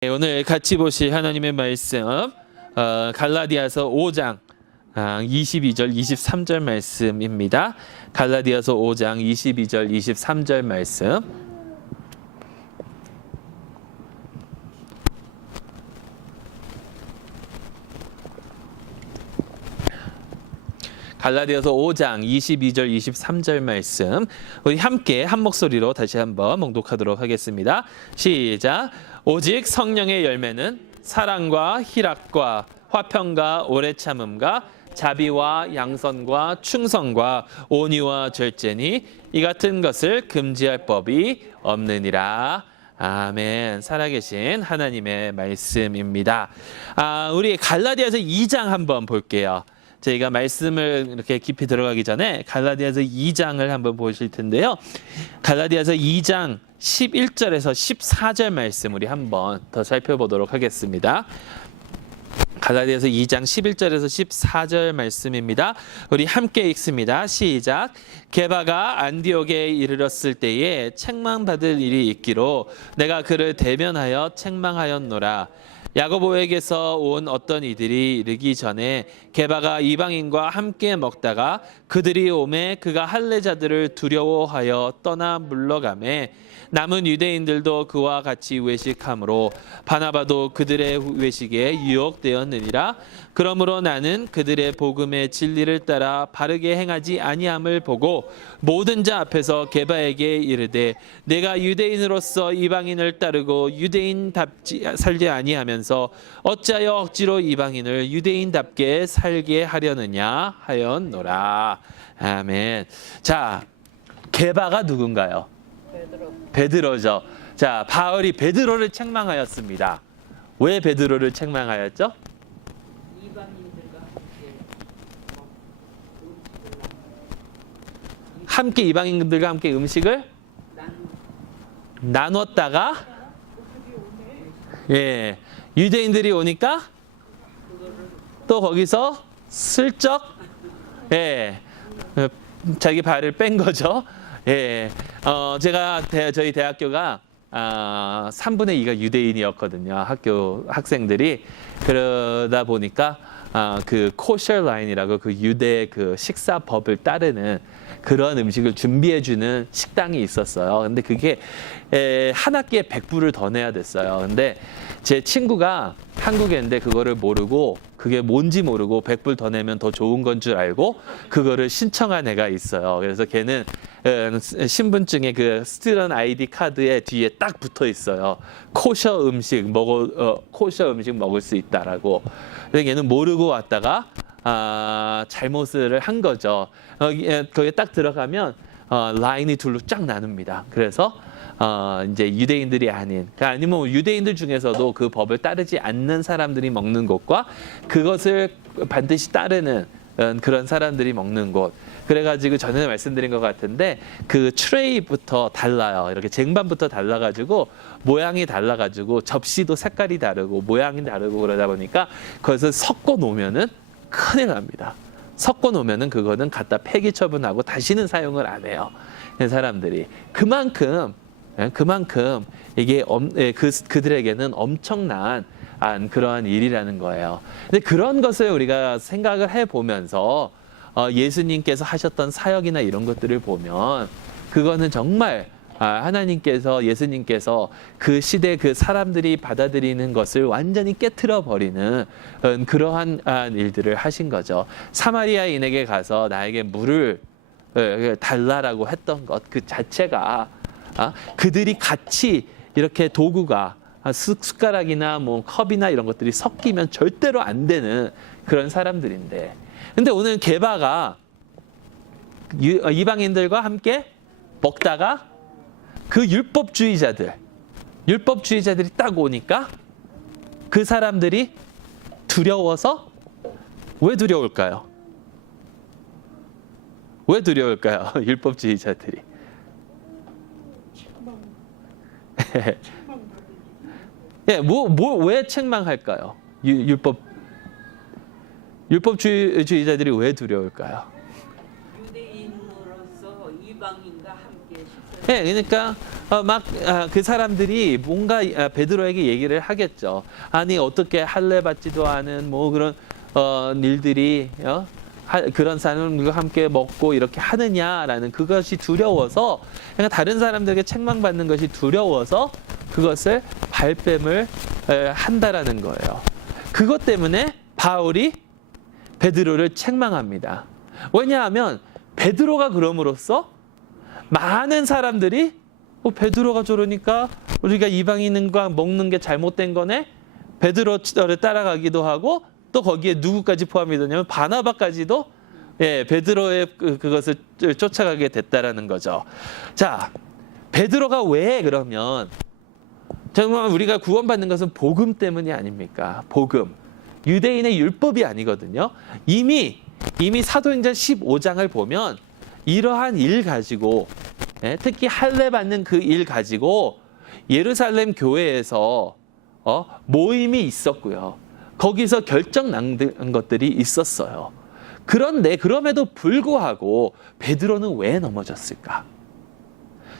네, 오늘 같이 보실 하나님의 말씀 갈라디아서 5장 22절 23절 말씀입니다. 갈라디아서 5장 22절 23절 말씀. 갈라디아서 5장 22절 23절 말씀 우리 함께 한 목소리로 다시 한번 봉독하도록 하겠습니다. 시작. 오직 성령의 열매는 사랑과 희락과 화평과 오래 참음과 자비와 양선과 충성과 온유와 절제니 이 같은 것을 금지할 법이 없느니라. 아멘. 살아계신 하나님의 말씀입니다. 우리 갈라디아서 2장 한번 볼게요. 저희가 말씀을 이렇게 깊이 들어가기 전에 갈라디아서 2장을 한번 보실 텐데요. 갈라디아서 2장 11절에서 14절 말씀 우리 한번 더 살펴보도록 하겠습니다. 갈라디아서 2장 11절에서 14절 말씀입니다. 우리 함께 읽습니다. 시작. 게바가 안디옥에 이르렀을 때에 책망받을 일이 있기로 내가 그를 대면하여 책망하였노라. 야고보에게서 온 어떤 이들이 이르기 전에 게바가 이방인과 함께 먹다가 그들이 오매 그가 할례자들을 두려워하여 떠나 물러가매 남은 유대인들도 그와 같이 외식하므로 바나바도 그들의 외식에 유혹되었느니라. 그러므로 나는 그들의 복음의 진리를 따라 바르게 행하지 아니함을 보고 모든 자 앞에서 게바에게 이르되 내가 유대인으로서 이방인을 따르고 유대인답지 살지 아니하면서 어찌하여 억지로 이방인을 유대인답게 살게 하려느냐 하였노라. 아멘. 자, 게바가 누군가요? 베드로죠. 자, 바울이 베드로를 책망하였습니다. 왜 베드로를 책망하였죠? 함께 이방인들과 함께 음식을 나눴다가 유대인들이 오니까 또 거기서 슬쩍 자기 발을 뺀 거죠. 제가 저희 대학교가 3분의 2가 유대인이었거든요. 학교 학생들이. 그러다 보니까 그 코셔 라인이라고 그 유대 그 식사법을 따르는 그런 음식을 준비해주는 식당이 있었어요. 근데 그게 한 학기에 100불을 더 내야 됐어요. 근데 제 친구가 한국애인데 그거를 모르고 그게 뭔지 모르고 100불 더 내면 더 좋은 건 줄 알고 그거를 신청한 애가 있어요. 그래서 걔는 신분증에 그 스튜던트 아이디 카드에 뒤에 딱 붙어 있어요. 코셔 음식 먹을 수 있다라고. 그래서 얘는 모르고 왔다가 잘못을 한 거죠. 거기에 딱 들어가면 라인이 둘로 쫙 나눕니다. 그래서 이제 유대인들이 아닌, 아니면 유대인들 중에서도 그 법을 따르지 않는 사람들이 먹는 곳과 그것을 반드시 따르는 그런 사람들이 먹는 곳. 그래가지고 전에 말씀드린 것 같은데 그 트레이부터 달라요. 이렇게 쟁반부터 달라가지고 모양이 달라가지고 접시도 색깔이 다르고 모양이 다르고 그러다 보니까 거기서 섞어 놓으면은 큰일 납니다. 섞어 놓으면은 그거는 갖다 폐기 처분하고 다시는 사용을 안 해요. 사람들이 그만큼 이게 그들에게는 엄청난 그러한 일이라는 거예요. 근데 그런 것을 우리가 생각을 해보면서 예수님께서 하셨던 사역이나 이런 것들을 보면 그거는 정말 하나님께서 예수님께서 그 시대 그 사람들이 받아들이는 것을 완전히 깨트려 버리는 그러한 일들을 하신 거죠. 사마리아인에게 가서 나에게 물을 달라라고 했던 것 그 자체가 그들이 같이 이렇게 도구가 숟가락이나 뭐 컵이나 이런 것들이 섞이면 절대로 안 되는 그런 사람들인데, 근데 오늘 게바가 이방인들과 함께 먹다가 그 율법주의자들이 딱 오니까 그 사람들이 두려워서, 왜 두려울까요? 왜 두려울까요? 율법주의자들이. 왜 책망할까요? 율법주의자들이 왜 두려울까요? 유대인으로서 이방인과 함께 식사를 예, 그러니까 막 그 사람들이 뭔가 베드로에게 얘기를 하겠죠. 아니 어떻게 할례 받지도 않은 뭐 그런 일들이 그런 사람들과 함께 먹고 이렇게 하느냐라는 그것이 두려워서, 그러니까 다른 사람들에게 책망받는 것이 두려워서 그것을 발뺌을 한다라는 거예요. 그것 때문에 바울이 베드로를 책망합니다. 왜냐하면 베드로가 그럼으로써 많은 사람들이 베드로가 저러니까 우리가 이방인과 먹는 게 잘못된 거네? 베드로를 따라가기도 하고, 또 거기에 누구까지 포함이 되냐면 바나바까지도 베드로의 그것을 쫓아가게 됐다라는 거죠. 자, 베드로가 왜 그러면, 정말 우리가 구원받는 것은 복음 때문이 아닙니까? 복음. 유대인의 율법이 아니거든요. 이미 사도행전 15장을 보면 이러한 일 가지고, 특히 할례 받는 그 일 가지고 예루살렘 교회에서 모임이 있었고요. 거기서 결정 난 것들이 있었어요. 그런데 그럼에도 불구하고 베드로는 왜 넘어졌을까?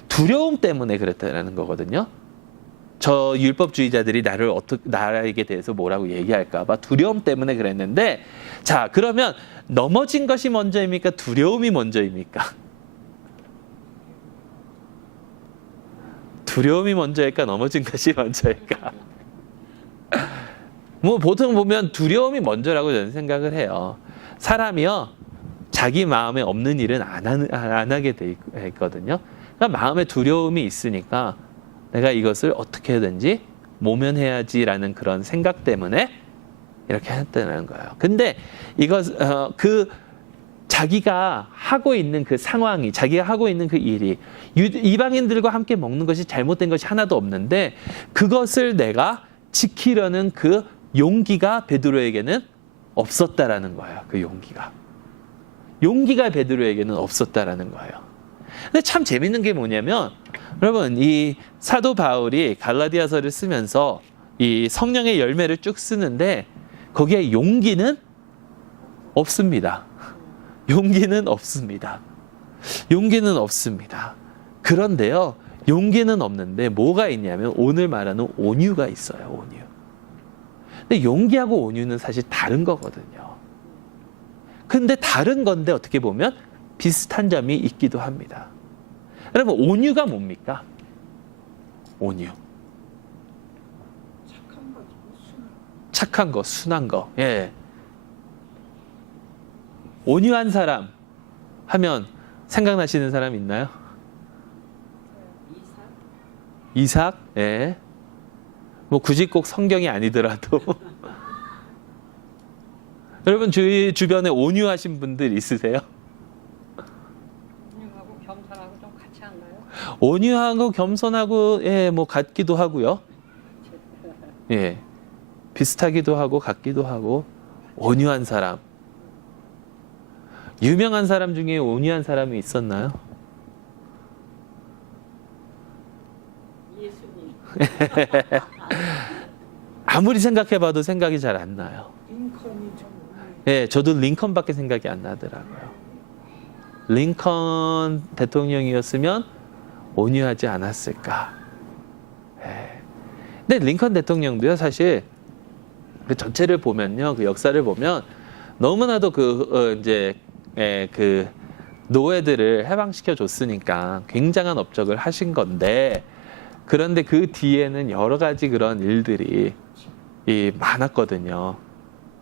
두려움 때문에 그랬다는 거거든요. 저 율법주의자들이 나에게 대해서 뭐라고 얘기할까 봐 두려움 때문에 그랬는데, 자, 그러면 넘어진 것이 먼저입니까? 두려움이 먼저입니까? 두려움이 먼저일까? 넘어진 것이 먼저일까? 뭐 보통 보면 두려움이 먼저라고 저는 생각을 해요. 사람이요, 자기 마음에 없는 일은 안 하게 돼 있거든요. 그러니까 마음에 두려움이 있으니까 내가 이것을 어떻게 해야든지 모면해야지라는 그런 생각 때문에 이렇게 했다는 거예요. 근데 자기가 하고 있는 그 상황이, 자기가 하고 있는 그 일이 이방인들과 함께 먹는 것이 잘못된 것이 하나도 없는데, 그것을 내가 지키려는 그 용기가 베드로에게는 없었다라는 거예요. 그 용기가 베드로에게는 없었다라는 거예요. 근데 참 재밌는 게 뭐냐면, 여러분, 이 사도 바울이 갈라디아서를 쓰면서 이 성령의 열매를 쭉 쓰는데 거기에 용기는 없습니다. 용기는 없습니다. 그런데요, 용기는 없는데 뭐가 있냐면 오늘 말하는 온유가 있어요. 온유. 근데 용기하고 온유는 사실 다른 거거든요. 근데 다른 건데 어떻게 보면 비슷한 점이 있기도 합니다. 여러분, 온유가 뭡니까? 온유. 착한 거, 순한 거. 예. 온유한 사람 하면 생각나시는 사람 있나요? 이삭? 예. 뭐 굳이 꼭 성경이 아니더라도 여러분 주위 주변에 온유하신 분들 있으세요? 온유하고 겸손하고 좀 같이 한가요? 온유하고 겸손하고 뭐 같기도 하고요. 예. 비슷하기도 하고 같기도 하고. 온유한 사람. 유명한 사람 중에 온유한 사람이 있었나요? 예수님. 아무리 생각해봐도 생각이 잘 안 나요. 링컨이 좀. 예, 저도 링컨밖에 생각이 안 나더라고요. 링컨 대통령이었으면 온유하지 않았을까. 예. 근데 링컨 대통령도요, 사실 그 전체를 보면요, 그 역사를 보면 너무나도 그 노예들을 해방시켜 줬으니까 굉장한 업적을 하신 건데, 그런데 그 뒤에는 여러 가지 그런 일들이 많았거든요.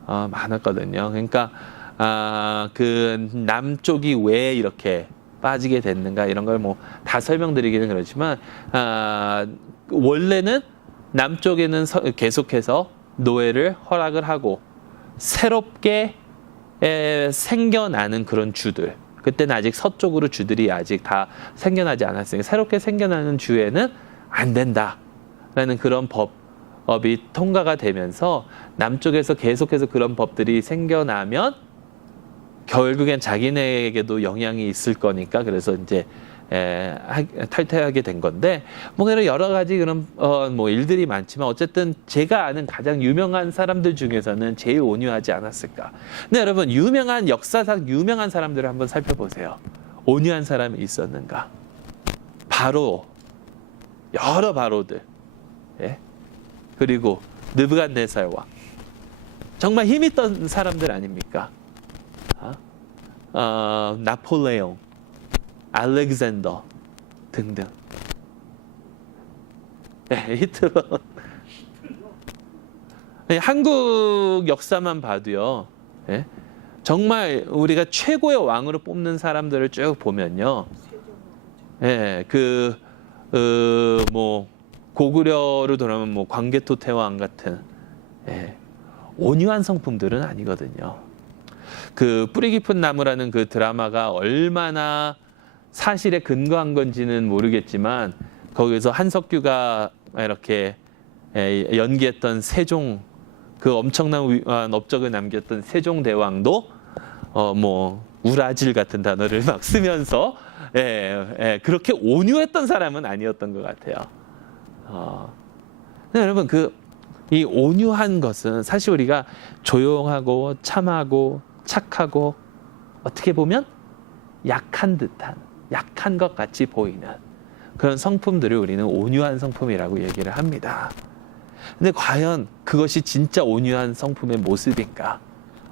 그러니까 그 남쪽이 왜 이렇게 빠지게 됐는가 이런 걸 뭐 다 설명드리기는 그렇지만, 원래는 남쪽에는 계속해서 노예를 허락을 하고 새롭게 생겨나는 그런 주들, 그때는 아직 서쪽으로 주들이 아직 다 생겨나지 않았으니까 새롭게 생겨나는 주에는 안 된다라는 그런 법이 통과가 되면서 남쪽에서 계속해서 그런 법들이 생겨나면 결국엔 자기네에게도 영향이 있을 거니까, 그래서 이제 탈퇴하게 된 건데, 뭐 여러 가지 그런 뭐 일들이 많지만 어쨌든 제가 아는 가장 유명한 사람들 중에서는 제일 온유하지 않았을까. 근데 여러분, 역사상 유명한 사람들을 한번 살펴보세요. 온유한 사람이 있었는가? 바로 여러 바로들, 예? 그리고 느부갓네살 왕, 정말 힘있던 사람들 아닙니까? 나폴레옹, 알렉산더 등등. 네, 히틀러. 네, 한국 역사만 봐도요, 예? 정말 우리가 최고의 왕으로 뽑는 사람들을 쭉 보면요, 예, 뭐 고구려로 돌아오면 뭐 광개토태왕 같은, 예, 온유한 성품들은 아니거든요. 그 뿌리 깊은 나무라는 그 드라마가 얼마나 사실에 근거한 건지는 모르겠지만, 거기서 한석규가 이렇게 연기했던 세종, 그 엄청난 업적을 남겼던 세종대왕도 뭐 우라질 같은 단어를 막 쓰면서 그렇게 온유했던 사람은 아니었던 것 같아요. 근데 여러분, 이 온유한 것은 사실 우리가 조용하고 참하고 착하고 어떻게 보면 약한 듯한, 약한 것 같이 보이는 그런 성품들을 우리는 온유한 성품이라고 얘기를 합니다. 근데 과연 그것이 진짜 온유한 성품의 모습인가?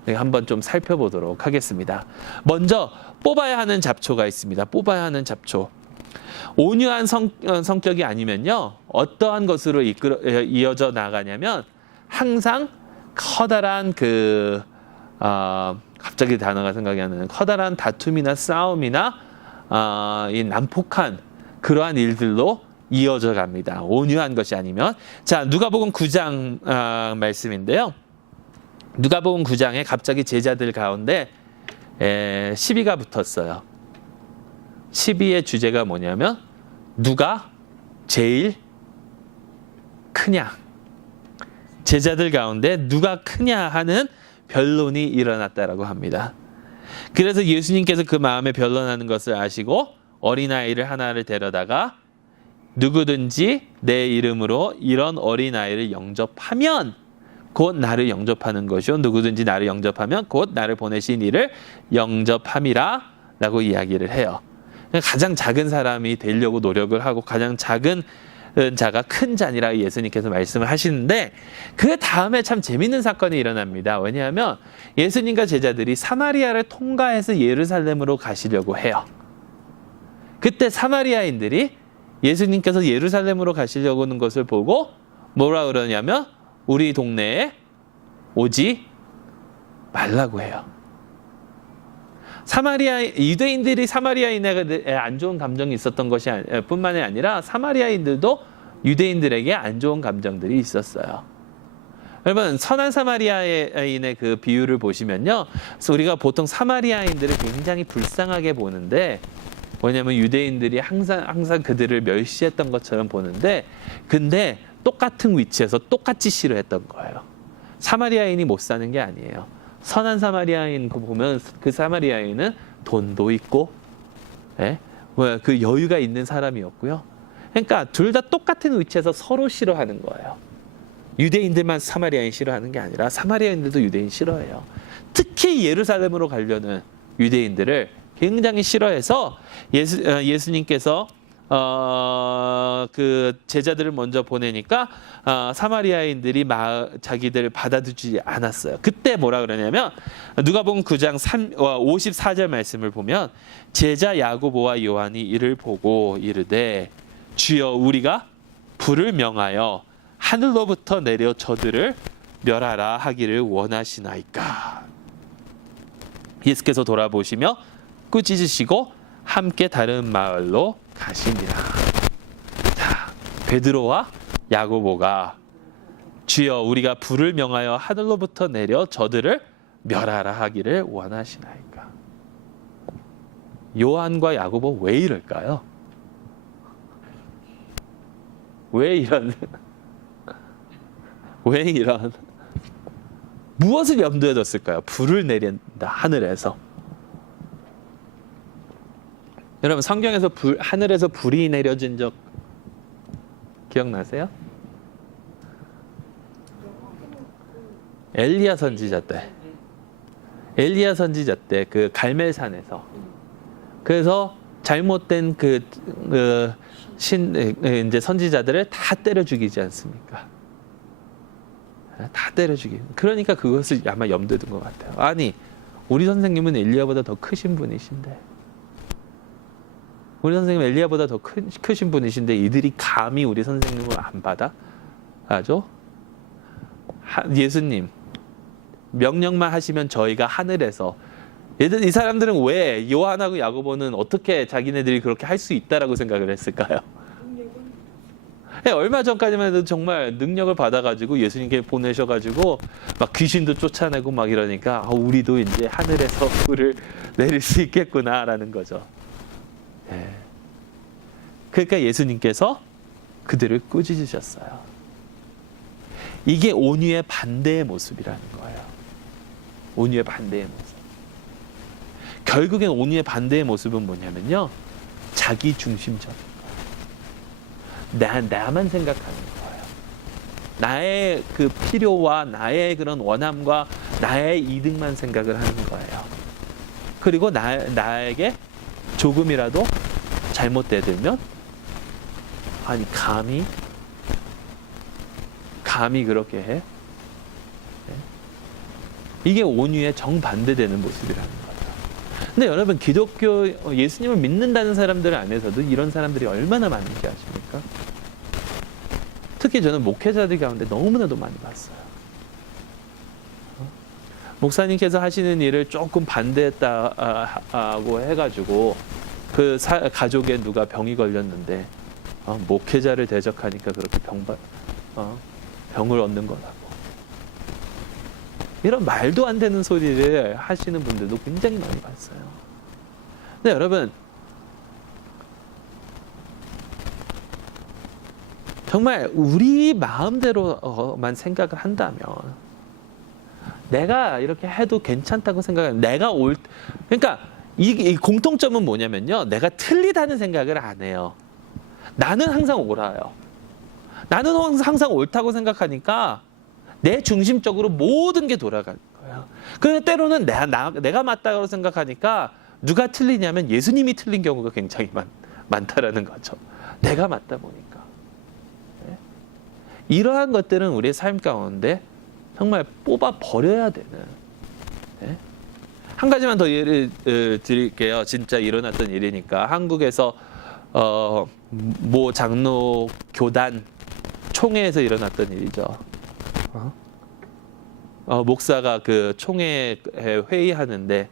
한번 좀 살펴보도록 하겠습니다. 먼저 뽑아야 하는 잡초가 있습니다. 뽑아야 하는 잡초. 온유한 성격이 아니면요, 어떠한 것으로 이어져 나가냐면 항상 커다란 갑자기 단어가 생각이 안 나는, 커다란 다툼이나 싸움이나 이 난폭한 그러한 일들로 이어져 갑니다. 온유한 것이 아니면. 자, 누가복음 9장 말씀인데요. 누가복음 9장에 갑자기 제자들 가운데 시비가 붙었어요. 시비의 주제가 뭐냐면 누가 제일 크냐. 제자들 가운데 누가 크냐 하는 변론이 일어났다라고 합니다. 그래서 예수님께서 그 마음에 변론하는 것을 아시고 어린아이를 하나를 데려다가 누구든지 내 이름으로 이런 어린아이를 영접하면 곧 나를 영접하는 것이요, 누구든지 나를 영접하면 곧 나를 보내신 이를 영접함이라 라고 이야기를 해요. 가장 작은 사람이 되려고 노력을 하고 가장 작은 자가 큰 자니라 예수님께서 말씀을 하시는데, 그 다음에 참 재밌는 사건이 일어납니다. 왜냐하면 예수님과 제자들이 사마리아를 통과해서 예루살렘으로 가시려고 해요. 그때 사마리아인들이 예수님께서 예루살렘으로 가시려고 하는 것을 보고 뭐라 그러냐면 우리 동네에 오지 말라고 해요. 유대인들이 사마리아인에게 안 좋은 감정이 있었던 것이 뿐만이 아니라 사마리아인들도 유대인들에게 안 좋은 감정들이 있었어요. 여러분, 선한 사마리아인의 그 비유를 보시면요, 그래서 우리가 보통 사마리아인들을 굉장히 불쌍하게 보는데, 왜냐하면 유대인들이 항상 그들을 멸시했던 것처럼 보는데, 근데 똑같은 위치에서 똑같이 싫어했던 거예요. 사마리아인이 못 사는 게 아니에요. 선한 사마리아인 보면 그 사마리아인은 돈도 있고, 그 여유가 있는 사람이었고요. 그러니까 둘 다 똑같은 위치에서 서로 싫어하는 거예요. 유대인들만 사마리아인 싫어하는 게 아니라 사마리아인들도 유대인 싫어해요. 특히 예루살렘으로 가려는 유대인들을 굉장히 싫어해서 예수님께서 그 제자들을 먼저 보내니까 사마리아인들이 자기들을 받아주지 않았어요. 그때 뭐라 그러냐면 누가복음 9장 54절 말씀을 보면 제자 야고보와 요한이 이를 보고 이르되 주여 우리가 불을 명하여 하늘로부터 내려 저들을 멸하라 하기를 원하시나이까. 예수께서 돌아보시며 꾸짖으시고 함께 다른 마을로 가시니라. 자, 베드로와 야고보가 주여 우리가 불을 명하여 하늘로부터 내려 저들을 멸하라 하기를 원하시나이까. 요한과 야고보 왜 이럴까요? 왜 이런 무엇을 염두에 뒀을까요? 불을 내린다 하늘에서. 여러분, 성경에서 하늘에서 불이 내려진 적 기억나세요? 엘리야 선지자 때 그 갈멜산에서. 그래서 잘못된 이제 선지자들을 다 때려 죽이지 않습니까? 다 때려 죽이. 그러니까 그것을 아마 염두에 둔 것 같아요. 아니, 우리 선생님은 엘리야보다 더 크신 분이신데, 우리 선생님은 엘리야보다 더 크신 분이신데 이들이 감히 우리 선생님을 안 받아? 아죠? 예수님 명령만 하시면 저희가 하늘에서, 이 사람들은 왜 요한하고 야고보는 어떻게 자기네들이 그렇게 할 수 있다라고 생각을 했을까요? 얼마 전까지만 해도 정말 능력을 받아가지고 예수님께 보내셔가지고 막 귀신도 쫓아내고 막 이러니까 우리도 이제 하늘에서 불을 내릴 수 있겠구나라는 거죠. 그러니까 예수님께서 그들을 꾸짖으셨어요. 이게 온유의 반대의 모습이라는 거예요. 온유의 반대의 모습. 결국엔 온유의 반대의 모습은 뭐냐면요, 자기 중심적인 거예요. 나만 생각하는 거예요. 나의 그 필요와 나의 그런 원함과 나의 이득만 생각을 하는 거예요. 그리고 나에게 조금이라도 잘못되면 아니 감히 그렇게 해? 이게 온유의 정반대되는 모습이라는 거죠. 근데 여러분, 기독교 예수님을 믿는다는 사람들 안에서도 이런 사람들이 얼마나 많은지 아십니까? 특히 저는 목회자들 가운데 너무나도 많이 봤어요. 목사님께서 하시는 일을 조금 반대했다고 해가지고 그 가족에 누가 병이 걸렸는데 목회자를 대적하니까 그렇게 병을 얻는 거라고. 이런 말도 안 되는 소리를 하시는 분들도 굉장히 많이 봤어요. 근데 여러분, 정말 우리 마음대로만 생각을 한다면, 내가 이렇게 해도 괜찮다고 생각하면 그러니까 이 공통점은 뭐냐면요, 내가 틀리다는 생각을 안 해요. 나는 항상 옳아요. 나는 항상 옳다고 생각하니까 내 중심적으로 모든 게 돌아가는 거예요. 그런데 때로는 내가 맞다고 생각하니까 누가 틀리냐면 예수님이 틀린 경우가 굉장히 많다라는 거죠. 내가 맞다 보니까. 이러한 것들은 우리의 삶 가운데 정말 뽑아 버려야 되는. 한 가지만 더 예를 드릴게요. 진짜 일어났던 일이니까. 한국에서 모 장로 교단 총회에서 일어났던 일이죠. 목사가 그 총회 회의하는데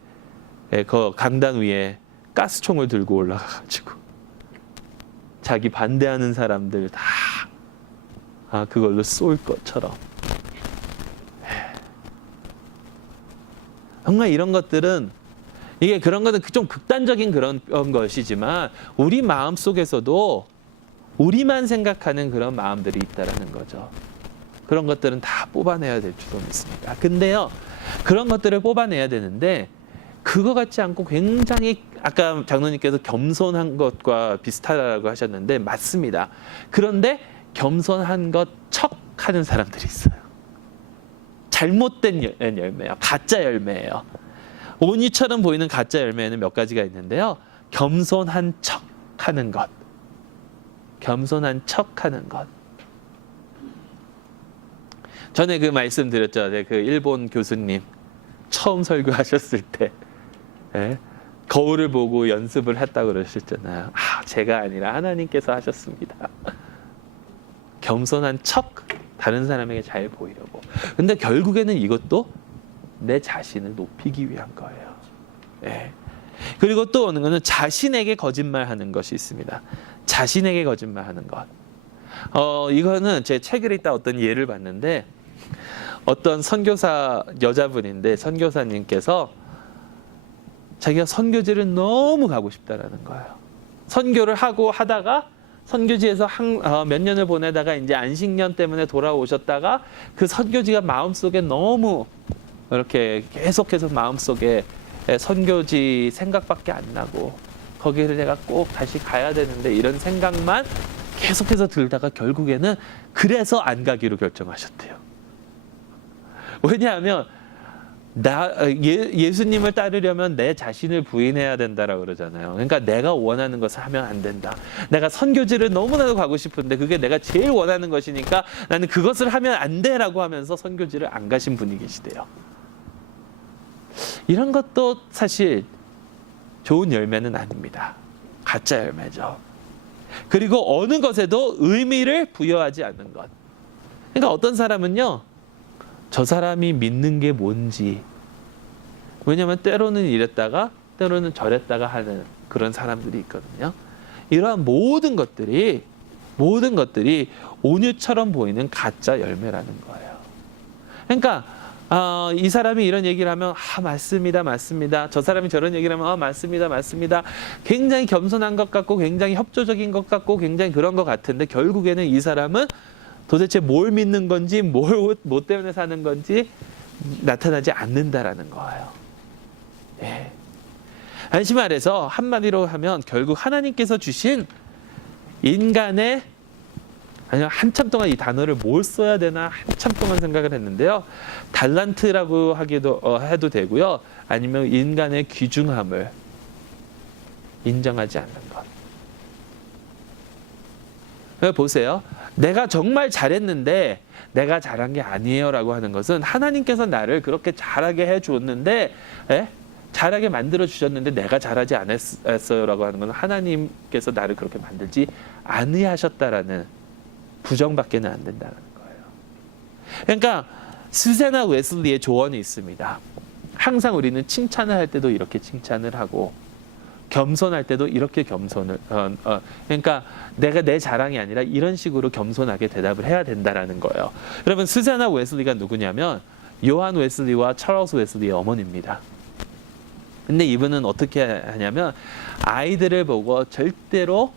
그 강당 위에 가스총을 들고 올라가가지고 자기 반대하는 사람들 다 그걸로 쏠 것처럼. 정말 이런 것들은, 이게 그런 것은 좀 극단적인 그런 것이지만 우리 마음 속에서도 우리만 생각하는 그런 마음들이 있다라는 거죠. 그런 것들은 다 뽑아내야 될 줄로 믿습니다. 근데요, 그런 것들을 뽑아내야 되는데 그거 같지 않고 굉장히, 아까 장로님께서 겸손한 것과 비슷하다고 하셨는데 맞습니다. 그런데 겸손한 것 척하는 사람들이 있어요. 잘못된 열매예요. 가짜 열매예요. 온유처럼 보이는 가짜 열매는 몇 가지가 있는데요. 겸손한 척하는 것. 겸손한 척하는 것. 전에 그 말씀 드렸죠. 그 일본 교수님 처음 설교하셨을 때 거울을 보고 연습을 했다고 그러셨잖아요. 제가 아니라 하나님께서 하셨습니다. 겸손한 척, 다른 사람에게 잘 보이려고. 근데 결국에는 이것도 내 자신을 높이기 위한 거예요. 그리고 또 어느 거는 자신에게 거짓말하는 것이 있습니다. 자신에게 거짓말하는 것. 이거는 제 책을 읽다 어떤 예를 봤는데, 어떤 선교사 여자분인데 선교사님께서 자기가 선교지를 너무 가고 싶다라는 거예요. 선교를 하다가 선교지에서 몇 년을 보내다가 이제 안식년 때문에 돌아오셨다가 그 선교지가 마음속에 너무 이렇게 계속해서 마음속에 선교지 생각밖에 안 나고, 거기를 내가 꼭 다시 가야 되는데 이런 생각만 계속해서 들다가 결국에는 그래서 안 가기로 결정하셨대요. 왜냐하면 예수님을 따르려면 내 자신을 부인해야 된다라고 그러잖아요. 그러니까 내가 원하는 것을 하면 안 된다. 내가 선교지를 너무나도 가고 싶은데 그게 내가 제일 원하는 것이니까 나는 그것을 하면 안 돼라고 하면서 선교지를 안 가신 분이 계시대요. 이런 것도 사실 좋은 열매는 아닙니다. 가짜 열매죠. 그리고 어느 것에도 의미를 부여하지 않는 것. 그러니까 어떤 사람은요, 저 사람이 믿는 게 뭔지, 왜냐하면 때로는 이랬다가 때로는 저랬다가 하는 그런 사람들이 있거든요. 이러한 모든 것들이 온유처럼 보이는 가짜 열매라는 거예요. 그러니까 이 사람이 이런 얘기를 하면 맞습니다. 저 사람이 저런 얘기를 하면 맞습니다. 굉장히 겸손한 것 같고 굉장히 협조적인 것 같고 굉장히 그런 것 같은데 결국에는 이 사람은 도대체 뭘 믿는 건지 뭐 때문에 사는 건지 나타나지 않는다라는 거예요. 예. 다시 말해서 한마디로 하면 결국 하나님께서 주신 인간의 한참 동안 이 단어를 뭘 써야 되나 한참 동안 생각을 했는데요. 달란트라고 해도 되고요. 아니면 인간의 귀중함을 인정하지 않는 것. 보세요. 내가 정말 잘했는데 내가 잘한 게 아니에요라고 하는 것은 하나님께서 나를 그렇게 잘하게 해주었는데 잘하게 만들어 주셨는데 내가 잘하지 않았어요라고 하는 건 하나님께서 나를 그렇게 만들지 아니하셨다라는 부정밖에는 안 된다는 거예요. 그러니까 스제나 웨슬리의 조언이 있습니다. 항상 우리는 칭찬을 할 때도 이렇게 칭찬을 하고 겸손할 때도 이렇게 겸손을 그러니까 내가 내 자랑이 아니라 이런 식으로 겸손하게 대답을 해야 된다라는 거예요. 여러분 스제나 웨슬리가 누구냐면 요한 웨슬리와 찰스 웨슬리의 어머니입니다. 근데 이분은 어떻게 하냐면 아이들을 보고 절대로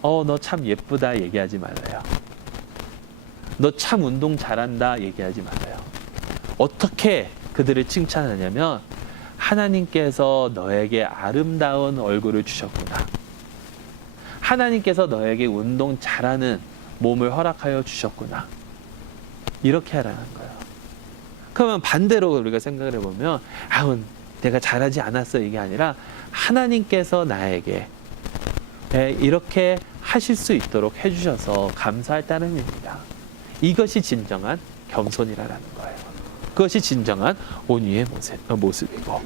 너 참 예쁘다 얘기하지 말아요. 너 참 운동 잘한다 얘기하지 말아요. 어떻게 그들을 칭찬하냐면 하나님께서 너에게 아름다운 얼굴을 주셨구나. 하나님께서 너에게 운동 잘하는 몸을 허락하여 주셨구나. 이렇게 하라는 거예요. 그러면 반대로 우리가 생각을 해보면 내가 잘하지 않았어 이게 아니라 하나님께서 나에게 이렇게 하실 수 있도록 해주셔서 감사할 따름입니다. 이것이 진정한 겸손이라는 거예요. 그것이 진정한 온유의 모습이고.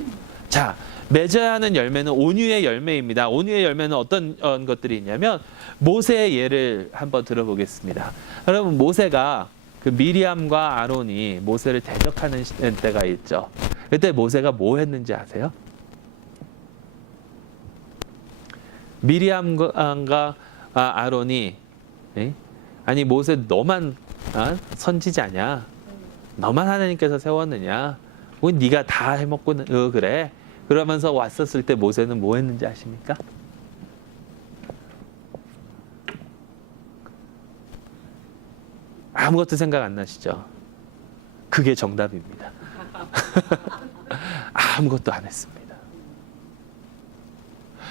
자, 맺어야 하는 열매는 온유의 열매입니다. 온유의 열매는 어떤 것들이 있냐면 모세의 예를 한번 들어보겠습니다. 여러분 모세가 그 미리암과 아론이 모세를 대적하는 때가 있죠. 그때 모세가 뭐 했는지 아세요? 미리암과 아론이 아니 모세 너만 선지자냐? 너만 하나님께서 세웠느냐? 네가 다 해먹고 그래? 그러면서 왔었을 때 모세는 뭐 했는지 아십니까? 아무것도 생각 안 나시죠? 그게 정답입니다. 아무것도 안 했습니다.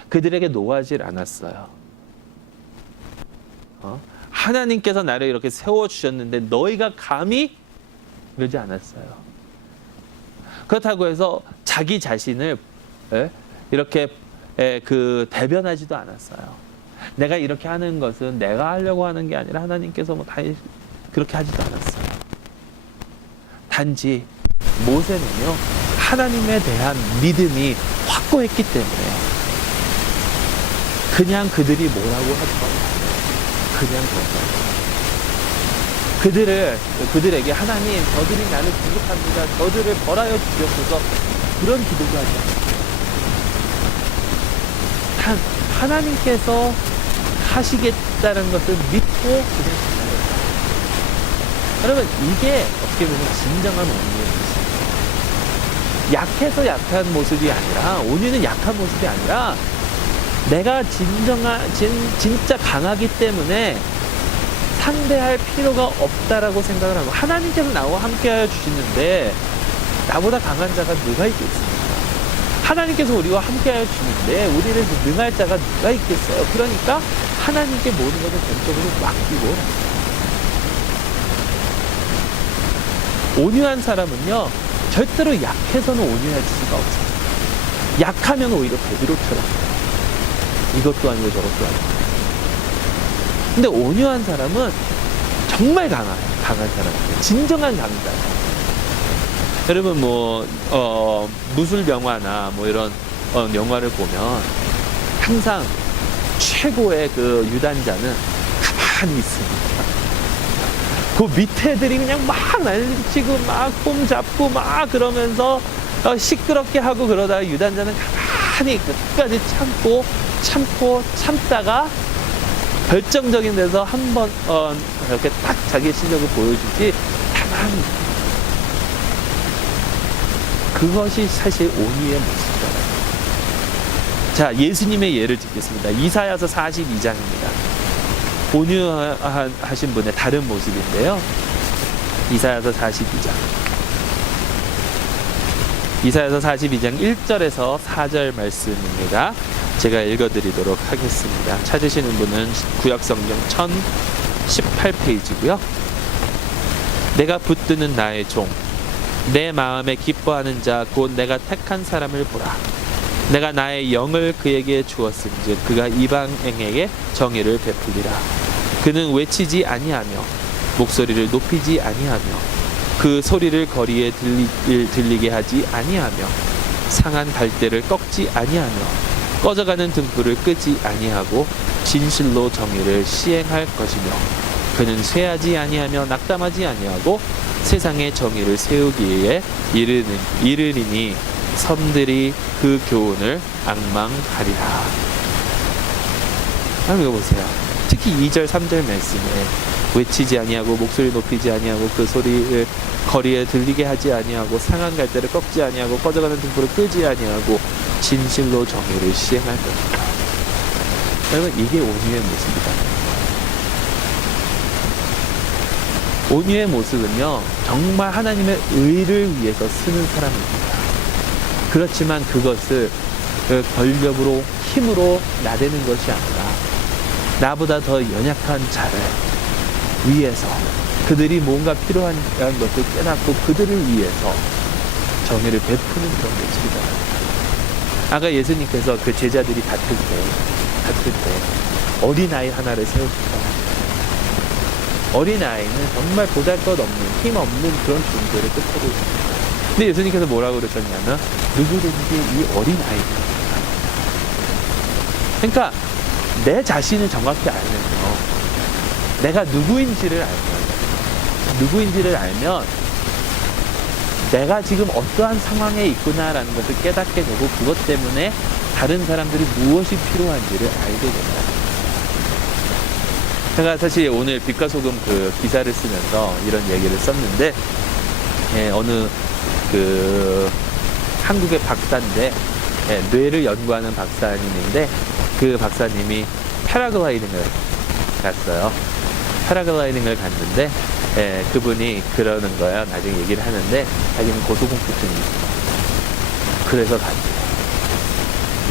그들에게 노하질 않았어요. 하나님께서 나를 이렇게 세워주셨는데 너희가 감히 그러지 않았어요. 그렇다고 해서 자기 자신을 이렇게 대변하지도 않았어요. 내가 이렇게 하는 것은 내가 하려고 하는 게 아니라 하나님께서 다 그렇게 하지도 않았어요. 단지 모세는요 하나님에 대한 믿음이 확고했기 때문에 그냥 그들이 뭐라고 하지만 그냥 그들에게 하나님 저들이 나를 공격합니다. 저들을 벌하여 주시옵소서 그런 기도도 하지 않습니다. 단 하나님께서 하시겠다는 것을 믿고 그냥 기다렸다. 여러분 이게 어떻게 보면 진정한 온유의 모습입니다. 약해서 약한 모습이 아니라 온유는 약한 모습이 아니라 내가 진짜 강하기 때문에 상대할 필요가 없다라고 생각을 하고 하나님께서 나와 함께하여 주시는데 나보다 강한 자가 누가 있겠습니까? 하나님께서 우리와 함께하여 주시는데 우리를 능할 자가 누가 있겠어요? 그러니까 하나님께 모든 것을 전적으로 맡기고 온유한 사람은요 절대로 약해서는 온유할 수가 없어요. 약하면 오히려 베드로처럼 이것도 아니고 저것도 아니고. 근데 온유한 사람은 정말 강한 사람이에요. 진정한 강자. 여러분 무술 영화나 이런 영화를 보면 항상 최고의 그 유단자는 가만히 있습니다. 그 밑에 애들이 그냥 막 난리치고 막 폼 잡고 막 그러면서 시끄럽게 하고 그러다가 유단자는 가만히 끝까지 참다가 결정적인 데서 한번 이렇게 딱 자기 실력을 보여주지 가만히. 그것이 사실 온유의 모습이잖아요. 자, 예수님의 예를 듣겠습니다. 이사야서 42장입니다. 온유하신 분의 다른 모습인데요. 이사야서 42장. 이사야서 42장 1절에서 4절 말씀입니다. 제가 읽어드리도록 하겠습니다. 찾으시는 분은 구약성경 1018페이지고요. 내가 붙드는 나의 종, 내 마음에 기뻐하는 자, 곧 내가 택한 사람을 보라. 내가 나의 영을 그에게 주었은즉 그가 이방인에게 정의를 베풀리라. 그는 외치지 아니하며 목소리를 높이지 아니하며 그 소리를 거리에 들리게 하지 아니하며 상한 갈대를 꺾지 아니하며 꺼져가는 등불을 끄지 아니하고 진실로 정의를 시행할 것이며 그는 쇠하지 아니하며 낙담하지 아니하고 세상에 정의를 세우기에 이르리니 섬들이 그 교훈을 앙망하리라. 한번 읽어보세요. 특히 2절 3절 말씀에 외치지 아니하고 목소리 높이지 아니하고 그 소리를 거리에 들리게 하지 아니하고 상한 갈대를 꺾지 아니하고 꺼져가는 등불을 끄지 아니하고 진실로 정의를 시행할 것이다. 여러분, 이게 온유의 모습이다. 온유의 모습은요, 정말 하나님의 의를 위해서 쓰는 사람입니다. 그렇지만 그것을 권력으로, 힘으로 나대는 것이 아니라 나보다 더 연약한 자를 위해서, 그들이 뭔가 필요한 것을 깨닫고 그들을 위해서 정의를 베푸는 그런 모습이다. 아까 예수님께서 그 제자들이 다툴 때 어린아이 하나를 세우셨잖아요. 어린아이는 정말 보잘것없는, 힘없는 그런 존재를 뜻하고 있습니다. 근데 예수님께서 뭐라고 그러셨냐면 누구든지 이 어린아이입니다. 그러니까 내 자신을 정확히 알면요, 내가 누구인지를 알면 내가 지금 어떠한 상황에 있구나라는 것을 깨닫게 되고 그것 때문에 다른 사람들이 무엇이 필요한지를 알게 됩니다. 제가 사실 오늘 빛과 소금 그 기사를 쓰면서 이런 얘기를 썼는데, 어느 그 한국의 박사인데, 뇌를 연구하는 박사님인데 그 박사님이 패러글라이딩을 갔어요. 패러글라이딩을 갔는데 그분이 그러는 거예요. 나중에 얘기를 하는데 자기는 고소공포증이 있어요. 그래서 갔대요.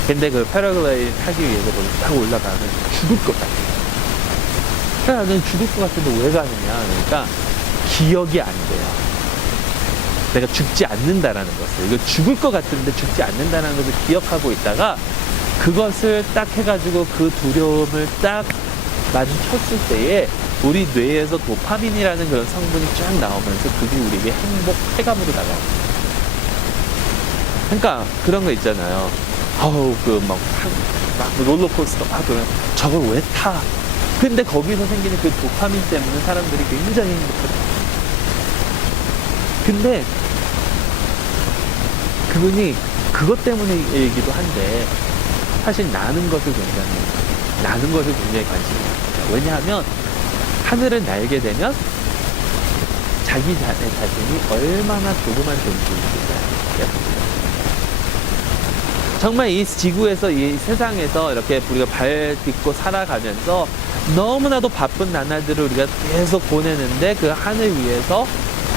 근데 그 패러글라이딩 하기 위해서 거기 딱 올라가면 죽을 것 같아요. 나는 죽을 것 같은데 왜 가느냐. 그러니까 기억이 안 돼요. 내가 죽지 않는다라는 것을, 이거 죽을 것 같은데 죽지 않는다는 것을 기억하고 있다가 그것을 딱 해가지고 그 두려움을 딱 마주쳤을 때에 우리 뇌에서 도파민이라는 그런 성분이 쫙 나오면서 그게 우리에게 행복, 쾌감으로 다가옵니다. 그러니까 그런 거 있잖아요. 막 롤러코스터 그러면 저걸 왜 타? 근데 거기서 생기는 그 도파민 때문에 사람들이 굉장히 행복하죠. 근데 그분이 그것 때문이기도 한데 사실 나는 것을 굉장히 관심이 많아요. 왜냐하면 하늘을 날게 되면 자기 자신이 얼마나 조그만 존재인지 정말 이 지구에서, 이 세상에서 이렇게 우리가 발 딛고 살아가면서 너무나도 바쁜 나날들을 우리가 계속 보내는데 그 하늘 위에서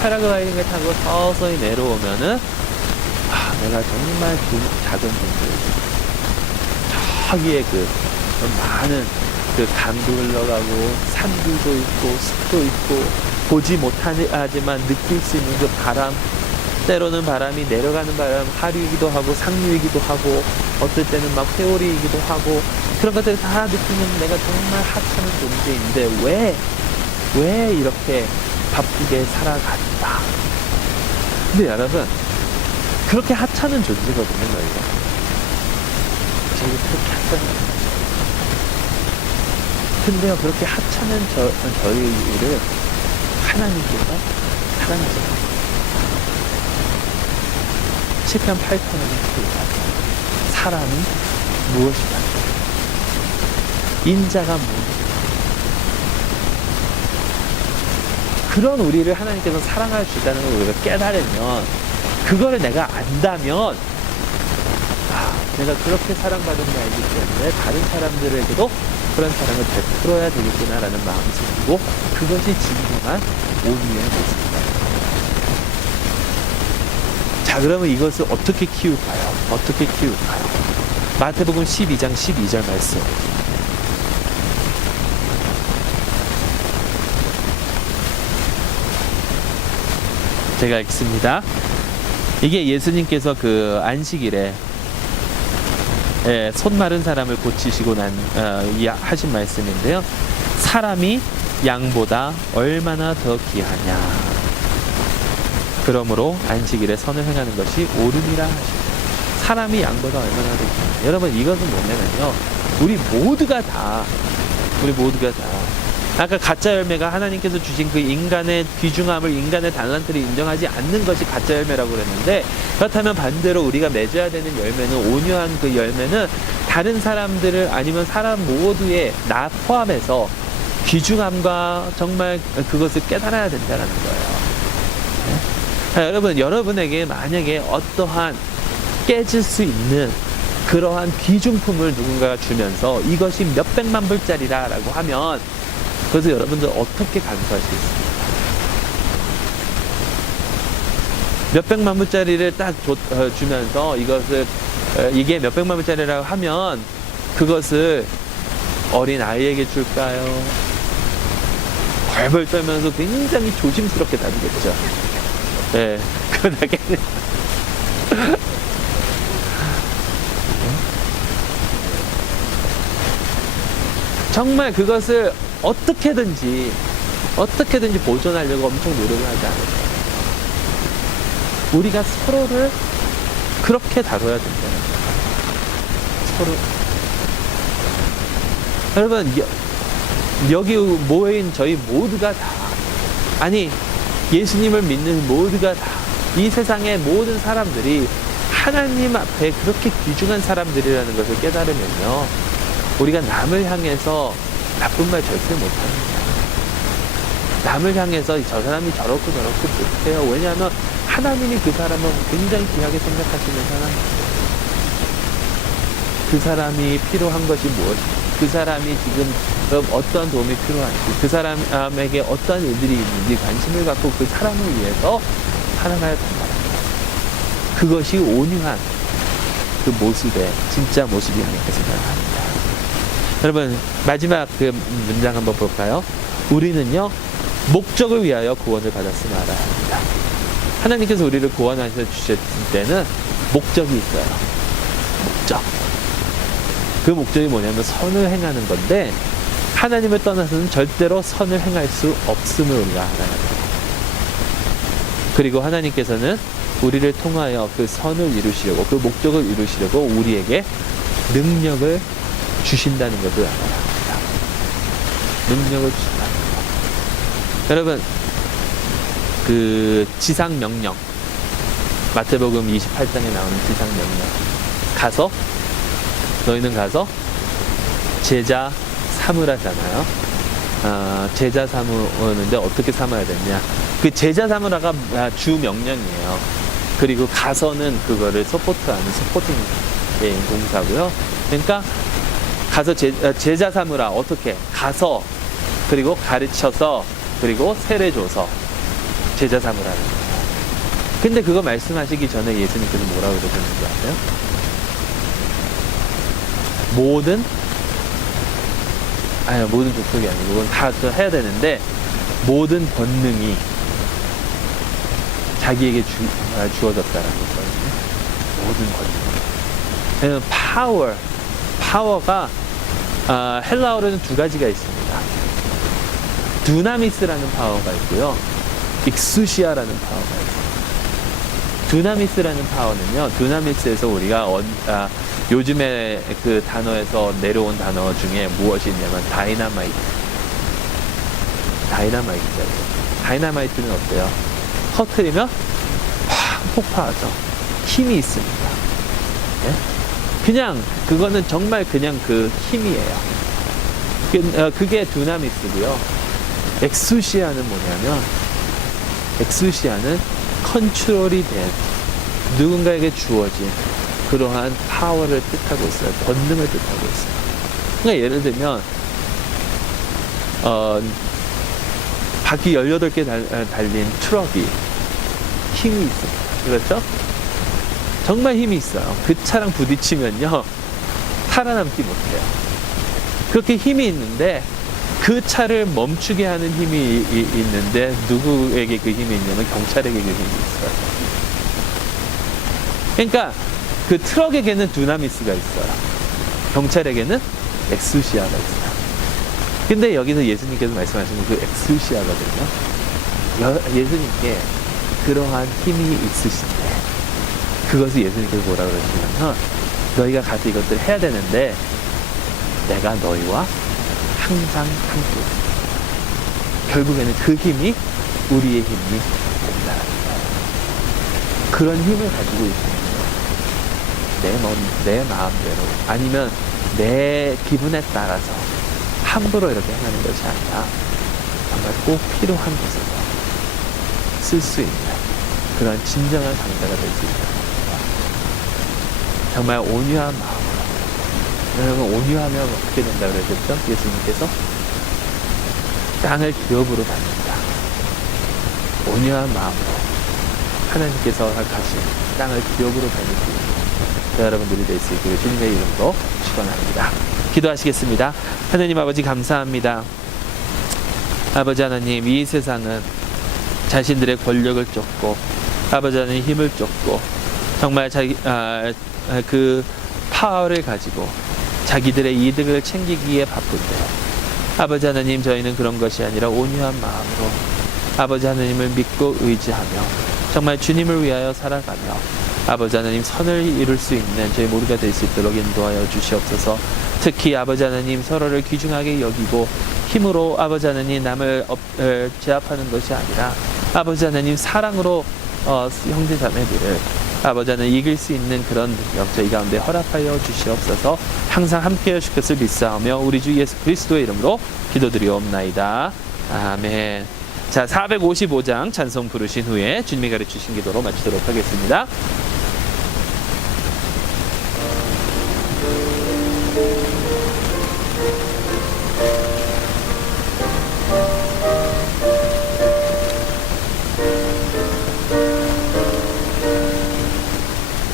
패러글라이딩을 타고 서서히 내려오면은 내가 정말 작은 존재. 저기에 그 많은 그 강도 흘러가고 산들도 있고 숲도 있고 보지 못하지만 느낄 수 있는 그 바람, 때로는 바람이 내려가는 바람, 하류이기도 하고 상류이기도 하고 어떨 때는 막 회오리이기도 하고 그런 것들을 다 느끼면 내가 정말 하찮은 존재인데 왜 이렇게 바쁘게 살아갈까? 근데 여러분 그렇게 하찮은 존재거든요, 저희가. 저희가 그렇게 하찮은 근데요, 그렇게 하찮은 저희를 하나님께서 사랑하세요. 시편 8편은 사람이 무엇이다? 인자가 무엇이다? 그런 우리를 하나님께서 사랑하시다는 걸 우리가 깨달으면, 그거를 내가 안다면, 내가 그렇게 사랑받은 자이기 때문에 다른 사람들에게도 그런 사랑을 베풀어야 되겠구나라는 마음이 생기고, 그것이 진정한 온유의 모습입니다. 자, 그러면 이것을 어떻게 키울까요? 어떻게 키울까요? 마태복음 12장 12절 말씀. 제가 읽습니다. 이게 예수님께서 그 안식일에 손 마른 사람을 고치시고 하신 말씀인데요. 사람이 양보다 얼마나 더 귀하냐. 그러므로 안식일에 선을 행하는 것이 옳으니라 하시고, 사람이 양보다 얼마나 더 귀하냐. 여러분, 이것은 뭐냐면요, 우리 모두가 다 아까 가짜 열매가 하나님께서 주신 그 인간의 귀중함을, 인간의 달란트를 인정하지 않는 것이 가짜 열매라고 그랬는데, 그렇다면 반대로 우리가 맺어야 되는 열매는, 온유한 그 열매는 다른 사람들을, 아니면 사람 모두의 나 포함해서 귀중함과 정말 그것을 깨달아야 된다는 거예요. 자, 여러분, 여러분에게 만약에 어떠한 깨질 수 있는 그러한 귀중품을 누군가가 주면서 이것이 몇백만 불짜리라고 하면, 그래서 여러분들 어떻게 간수할 수 있습니까? 몇백만 불짜리를 딱 주면서 이게 몇백만 불짜리라고 하면 그것을 어린 아이에게 줄까요? 벌벌 떨면서 굉장히 조심스럽게 다루겠죠. 네, 그건 하겠네. 정말 그것을 어떻게든지 보존하려고 엄청 노력을 하지 않을까. 우리가 서로를 그렇게 다뤄야 된다는 거예요. 서로. 여러분, 여기 모인 저희 모두가 다, 아니, 예수님을 믿는 모두가 다, 이 세상의 모든 사람들이 하나님 앞에 그렇게 귀중한 사람들이라는 것을 깨달으면요, 우리가 남을 향해서 나쁜 말 절대 못합니다. 남을 향해서 저 사람이 저렇고 못해요. 왜냐하면 하나님이 그 사람을 굉장히 귀하게 생각하시는 사람이에요. 그 사람이 필요한 것이 무엇인지, 그 사람이 지금 어떠한 도움이 필요한지, 그 사람에게 어떠한 일들이 있는지 관심을 갖고 그 사람을 위해서 살아가야 된다. 그것이 온유한 그 모습의 진짜 모습이 아닐까 생각합니다. 여러분, 마지막 그 문장 한번 볼까요? 우리는요, 목적을 위하여 구원을 받았음을 알아야 합니다. 하나님께서 우리를 구원하셔 주셨을 때는 목적이 있어요. 목적. 그 목적이 뭐냐면 선을 행하는 건데, 하나님을 떠나서는 절대로 선을 행할 수 없음을 우리가 알아야 돼요. 그리고 하나님께서는 우리를 통하여 그 선을 이루시려고, 그 목적을 이루시려고 우리에게 능력을 주신다는 것을 알아야 합니다. 능력을 주신다는 것. 여러분, 그 지상명령, 마태복음 28장에 나오는 지상명령, 너희는 가서 제자 삼으라잖아요. 제자 삼으는데 어떻게 삼아야 되냐? 그 제자 삼으라가 주 명령이에요. 그리고 가서는 그거를 서포팅 동사고요. 그러니까 가서 제자 삼으라. 어떻게? 가서, 그리고 가르쳐서, 그리고 세례줘서 제자 삼으라는 거예요. 근데 그거 말씀하시기 전에 예수님께서 뭐라고 그러셨는지 아세요? 모든 족속이 아니고, 그건 다 해야 되는데, 모든 권능이 자기에게 주어졌다라는 거거든요. 모든 권능. 파워가 헬라어로는 두 가지가 있습니다. 두나미스라는 파워가 있고요. 익수시아라는 파워가 있습니다. 두나미스라는 파워는요, 두나미스에서 우리가 요즘에 그 단어에서 내려온 단어 중에 무엇이 있냐면 다이나마이트예요. 다이나마이트는 어때요? 터트리면 팍 폭파하죠. 힘이 있습니다. 예? 그냥 그거는 정말 그냥 그 힘이에요. 그게 두나미스고요. 엑수시아는 뭐냐면, 엑수시아는 컨트롤이 된 누군가에게 주어진 그러한 파워를 뜻하고 있어요. 권능을 뜻하고 있어요. 그러니까 예를 들면 바퀴 18개 달린 트럭이 힘이 있습니다. 그렇죠? 정말 힘이 있어요. 그 차랑 부딪히면요, 살아남지 못해요. 그렇게 힘이 있는데 그 차를 멈추게 하는 힘이 있는데 누구에게 그 힘이 있냐면 경찰에게 그 힘이 있어요. 그러니까 그 트럭에게는 두나미스가 있어요. 경찰에게는 엑수시아가 있어요. 근데 여기서 예수님께서 말씀하시는 그 엑수시아거든요. 예수님께 그러한 힘이 있으신데 그것을 예수님께서 뭐라 그러시냐면, 너희가 가서 이것들을 해야 되는데 내가 너희와 항상 함께 있다. 결국에는 그 힘이 우리의 힘이 된다는 거예요. 그런 힘을 가지고 있으면 내 마음대로 아니면 내 기분에 따라서 함부로 이렇게 행하는 것이 아니라 정말 꼭 필요한 곳에서 쓸 수 있는 그런 진정한 강자가 될 수 있다는 겁니다. 정말 온유한 마음으로. 여러분, 온유하면 어떻게 된다고 그러셨죠? 예수님께서 땅을 기업으로 받는다. 온유한 마음으로 하나님께서 가신 땅을 기업으로 받을 수 있는 여러분들이 될 수 있기를 주님의 이름으로 축원합니다. 기도하시겠습니다. 하나님 아버지, 감사합니다. 아버지 하나님, 이 세상은 자신들의 권력을 쫓고 아버지 하나님 힘을 쫓고 정말 그 파워를 가지고 자기들의 이득을 챙기기에 바쁜데, 아버지 하나님, 저희는 그런 것이 아니라 온유한 마음으로 아버지 하나님을 믿고 의지하며 정말 주님을 위하여 살아가며 아버지 하나님 선을 이룰 수 있는 저희 모두가 될 수 있도록 인도하여 주시옵소서. 특히 아버지 하나님, 서로를 귀중하게 여기고 힘으로 아버지 하나님 남을 제압하는 것이 아니라 아버지 하나님 사랑으로 형제 자매들을 아버지 하나님 이길 수 있는 그런 능력 저희 가운데 허락하여 주시옵소서. 항상 함께해 주실 것을 믿사오며 우리 주 예수 그리스도의 이름으로 기도드리옵나이다. 아멘. 자, 455장 찬송 부르신 후에 주님이 가르치신 기도로 마치도록 하겠습니다.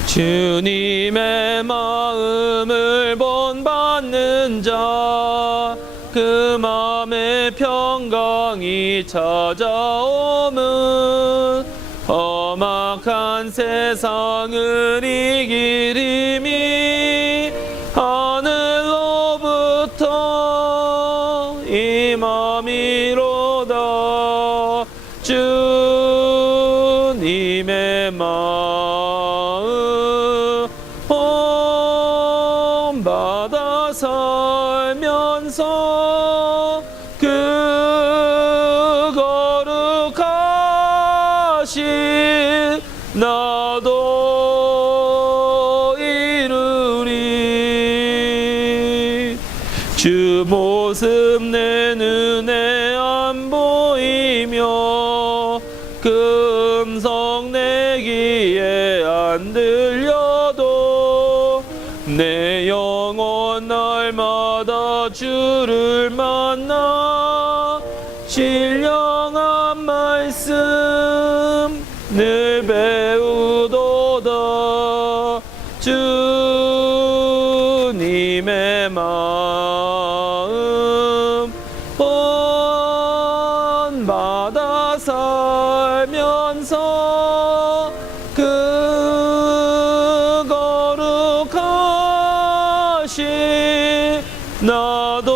주님의 마음을 본받는 자, 그 마음의 평강이 찾아오면 험악한 세상을 이길 힘이 하늘로부터 임함이로다. 주님의 마음 본받아 살면서 그 거룩하신 나도 이루리. 주 모습 내 눈에 안 보이며 그 음성 내 귀에 안 들려도 내 영혼 날마다 주를 만나 신령한 말씀 늘 배우도다. 주님의 마음 본받아 살면서 나도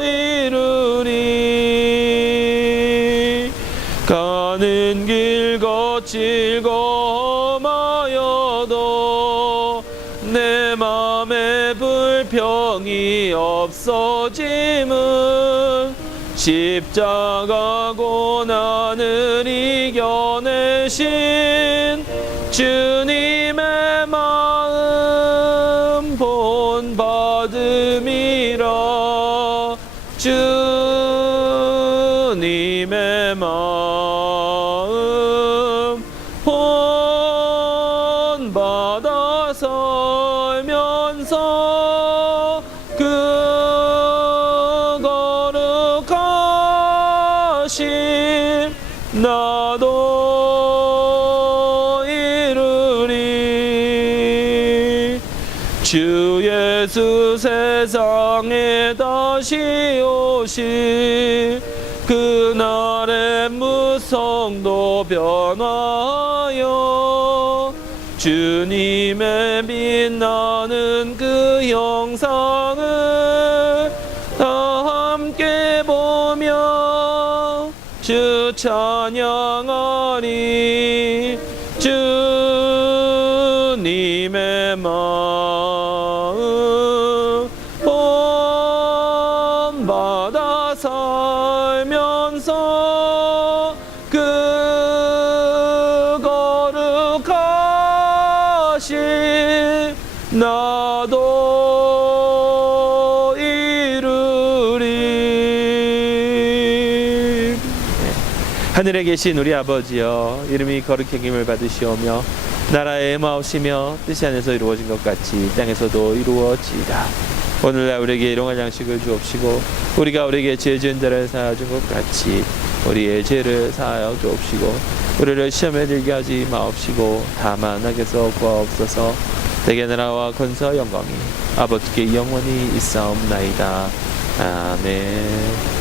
이루리. 가는 길 거칠 검하여도 내 맘에 불평이 없어짐은 십자가 고난을 이겨내신 주님의 마음 본받음이라. 주님의 마음 본받아 살면서 그 거룩하심 나도 이루리. 주 예수 세상에 다시 오시 그날의 무성도 변화하여 주님의 빛나는 그 형상을 다 함께 보며 주 찬양하리. 주님의 마음 본받아 살면서 그 거룩하심 나도 이루리. 하늘에 계신 우리 아버지여, 이름이 거룩히 여김을 받으시오며 나라에 마옵시며 뜻이 안에서 이루어진 것 같이 땅에서도 이루어지이다. 오늘날 우리에게 일용할 양식을 주옵시고 우리가 우리에게 죄 지은 자를 사하여 준 것 같이 우리의 죄를 사하여 주옵시고 우리를 시험에 들게 하지 마옵시고 다만 악에서 구하옵소서. 대개 나라와 권세와 영광이 아버지께 영원히 있사옵나이다. 아멘.